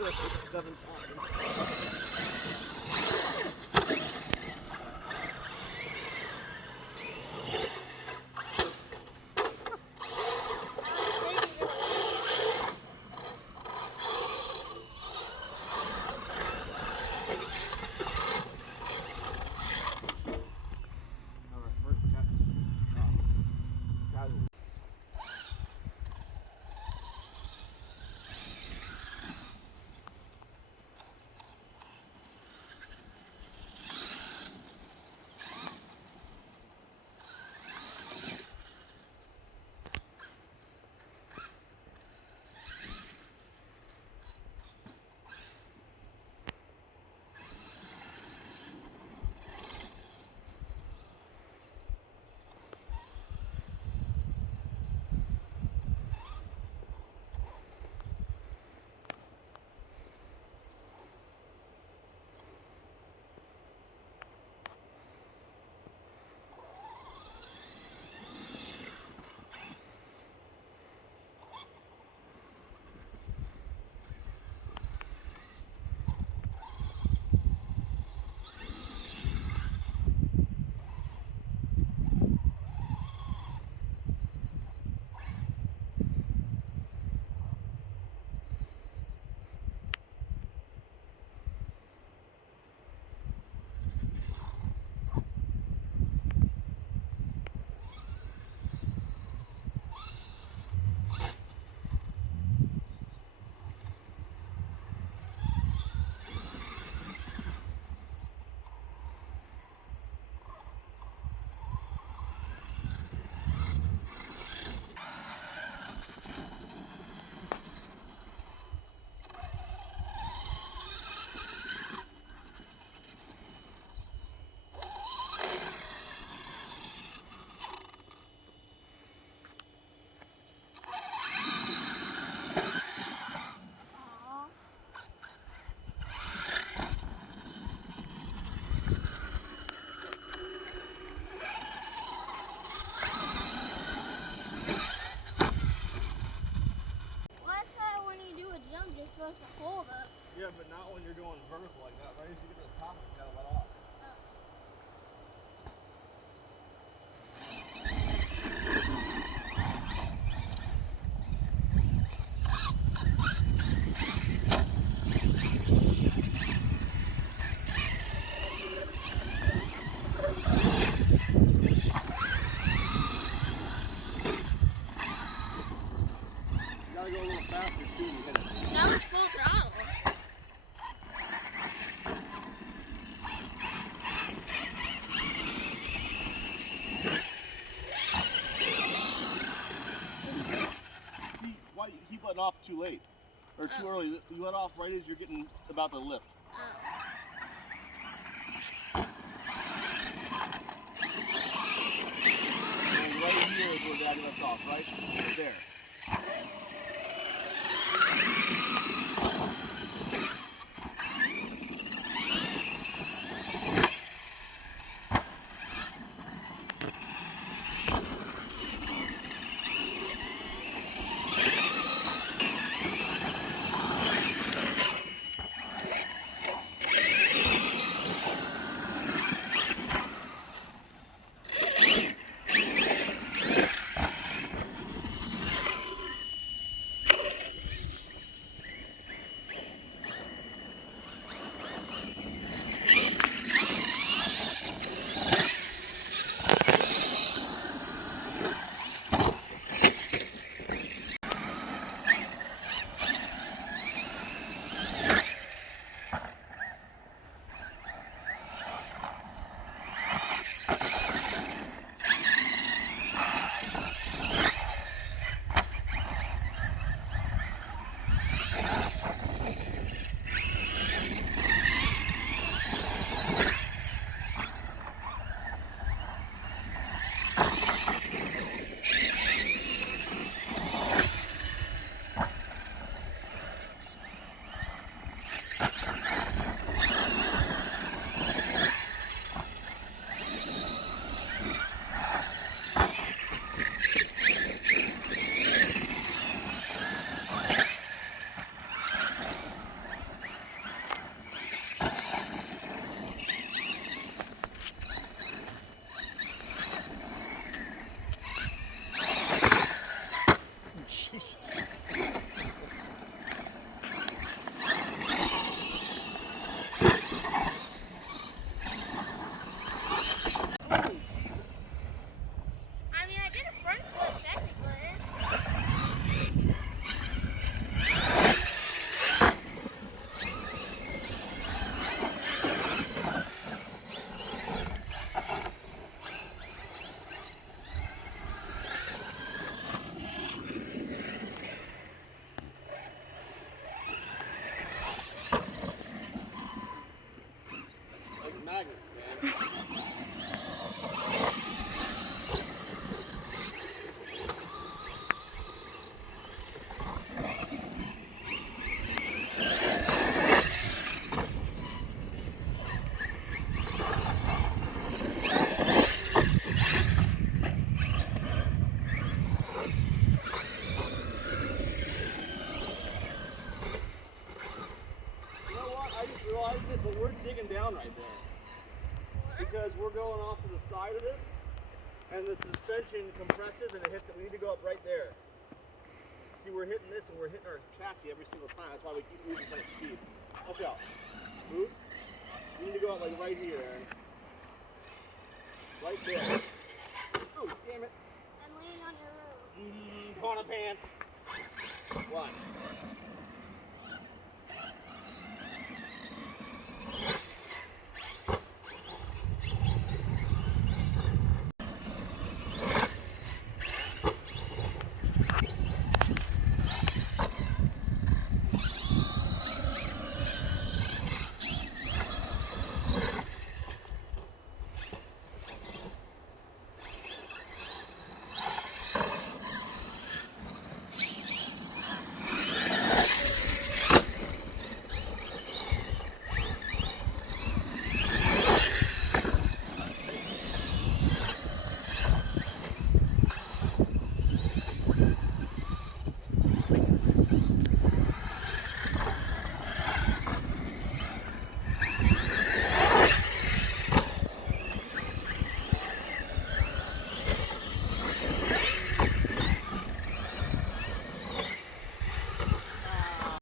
Like 7 times. You're supposed to hold it. Yeah, but not when you're going vertical like that. Right as you get to the top, you gotta let off. You gotta go a little faster too when you hit it. That was full throttle. Keep letting off too late. Or too early. You let off right as you're getting about to lift. And right here is where Daddy lets off, right? Right there. I mean, I did a front flip technically. Like magnets, man. You know what? I just realized it, but we're digging down right there. What? Because we're going off to the side of this, and the suspension compresses and it hits it. We need to go up right there. See, we're hitting this and we're hitting our chassis every single time. That's why we keep losing kind of speed. Watch out. Move. You need to go out like right here, Aaron. Right there. Oh, damn it. I'm laying on your road. Fauna pants. What?